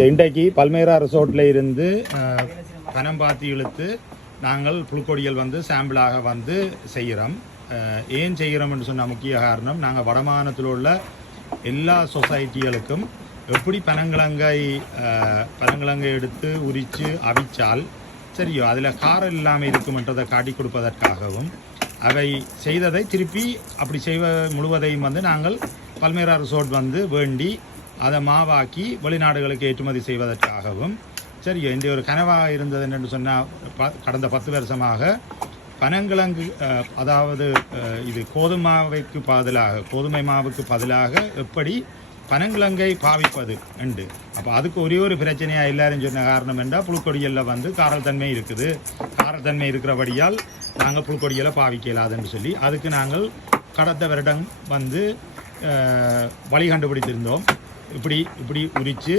Okay, இன்றைக்கு palmyra ரிசோர்ட்டில் இருந்து பனம் பாத்தி இழுத்து நாங்கள் புழுக்கொடிகள் வந்து சாம்பிளாக வந்து செய்கிறோம். ஏன் செய்கிறோம்னு சொன்ன முக்கிய காரணம், நாங்கள் வடமாநிலத்தில் உள்ள எல்லா சொசைட்டிகளுக்கும் எப்படி பனங்கிழங்கை எடுத்து உரித்து அவிச்சால் சரியோ அதில் காரம் இல்லாமல் இருக்குமென்றதை காட்டி கொடுப்பதற்காகவும், அவை செய்ததை திருப்பி அப்படி முழுவதையும் வந்து நாங்கள் பல்மேரா ரிசோர்ட் வந்து வேண்டி அதை மாவாக்கி வெளிநாடுகளுக்கு ஏற்றுமதி செய்வதற்காகவும் சரி இந்த ஒரு கனவாக இருந்தது என்று சொன்னால், கடந்த 10 வருஷமாக பனங்கிழங்கு அதாவது இது கோதுமை மாவுக்கு பதிலாக எப்படி பனங்கிழங்கை பாவிப்பது உண்டு. அப்போ அதுக்கு ஒரே ஒரு பிரச்சனையாக எல்லாரும் சொன்ன காரணம் என்றால், புழுக்கொடிகளில் வந்து காரத்தன்மை இருக்குது, காரத்தன்மை இருக்கிறபடியால் நாங்கள் புழுக்கொடிகளை பாவிக்கலாதுன்னு சொல்லி அதுக்கு நாங்கள் கடந்த வருடம் வந்து வழி கண்டுபிடித்திருந்தோம். இப்படி உரித்து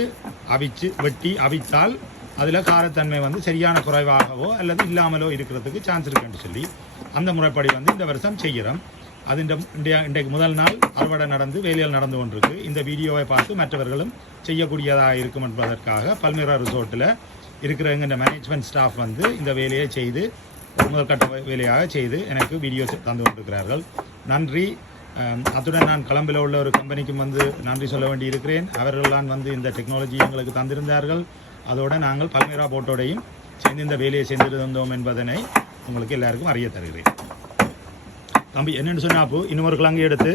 அவிச்சு வெட்டி அவித்தால் அதில் காரத்தன்மை வந்து சரியான குறைவாகவோ அல்லது இல்லாமலோ இருக்கிறதுக்கு சான்ஸ் இருக்குன்னு சொல்லி அந்த முறைப்படி வந்து இந்த வருஷம் செய்கிறோம். அது இன்றைக்கு முதல் நாள் அறுவடை நடந்து வேலைகள் நடந்து கொண்டிருக்கு. இந்த வீடியோவை பார்த்து மற்றவர்களும் செய்யக்கூடியதாக இருக்கும் என்பதற்காக பல்மேரா ரிசோர்ட்டில் இருக்கிற எங்கள் மேனேஜ்மெண்ட் ஸ்டாஃப் வந்து இந்த வேலையை செய்து முதற்கட்ட வேலையாக செய்து எனக்கு வீடியோ தந்து கொண்டிருக்கிறார்கள். நன்றி. அத்துடன் நான் கொலம்பில் உள்ள ஒரு கம்பெனிக்கும் வந்து நன்றி சொல்ல வேண்டி இருக்கிறேன். அவர்கள்தான் வந்து இந்த டெக்னாலஜி எங்களுக்கு தந்திருந்தார்கள். அதோடு நாங்கள் பல்மேரா போட்டோடையும் சேர்ந்து இந்த வேலையை செஞ்சிருந்தோம் என்பதனை உங்களுக்கு எல்லாருக்கும் அறிய தருகிறேன். தம்பி என்னென்னு சொன்னாப்போ இன்னொரு கிழங்கு எடுத்து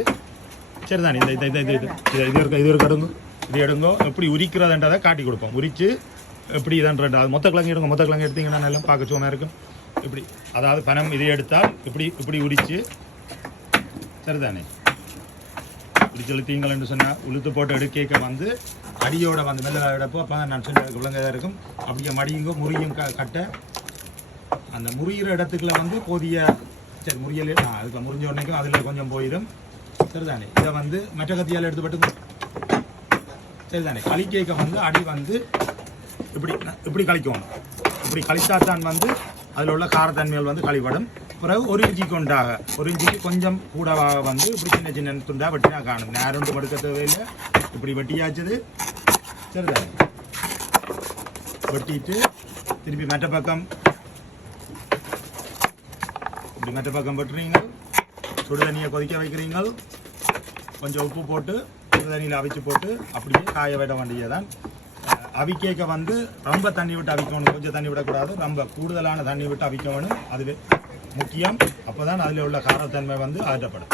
சரிதானே இது ஒரு கடுங்கோ இது எடுங்கோ எப்படி உரிக்கிறதுன்றதை காட்டி கொடுப்போம். உரித்து எப்படி இதுன்றா அது மொத்த கிழங்கு எடுங்க. மொத்த கிழங்கு எடுத்தீங்கன்னா நல்லா பார்க்க சும்மா இருக்கும். இப்படி அதாவது பனம் இதை எடுத்தால் இப்படி உரித்து சரிதானே இப்படி செலுத்தீங்கள்னு சொன்னால் உளுத்து போட்டு எடுக்க வந்து அடியோட வந்து மெல்ல எடுப்போம். அப்போ தான் நான் சொன்ன விலங்கதாக இருக்கும். அப்படியே மடியுங்க முறியும் கட்ட அந்த முறிகிற இடத்துக்குள்ள வந்து போதிய சரி முறியல் அதுக்கு முறிஞ்ச உடனேக்கும் அதில் கொஞ்சம் போயிடும். சரிதானே இதை வந்து மற்ற கத்தியால் எடுத்துப்பட்டு சரிதானே களிக்க வந்து அடி வந்து இப்படி கழிக்கணும். இப்படி கழித்தாத்தான் வந்து அதில் உள்ள காரத்தன்மைகள் வந்து கழிப்படும். பிறகு 1 இன்ச்சுக்கு உண்டாக 1 இன்ச்சுக்கு கொஞ்சம் கூடவாக வந்து இப்படி சின்ன துண்டாக வெட்டினா காணும். நேரம் படுக்க தேவையில்லை. இப்படி வெட்டியாச்சுது சரிதானே வெட்டிட்டு திருப்பி மற்ற பக்கம் வெட்டுறீங்க. சுடு தண்ணியை கொதிக்க வைக்கிறீங்க. கொஞ்சம் உப்பு போட்டு சுடு தண்ணியில் அவிச்சு போட்டு அப்படியே காய விட வேண்டியதான். அவிக்க வந்து ரொம்ப தண்ணி விட்டு அவிக்கணும். கொஞ்சம் தண்ணி விடக்கூடாது, ரொம்ப கூடுதலான தண்ணி விட்டு அவிக்கணும். அதுவே முக்கியம். அப்போ தான் அதில் உள்ள காரத்தன்மை வந்து அகற்றப்படும்.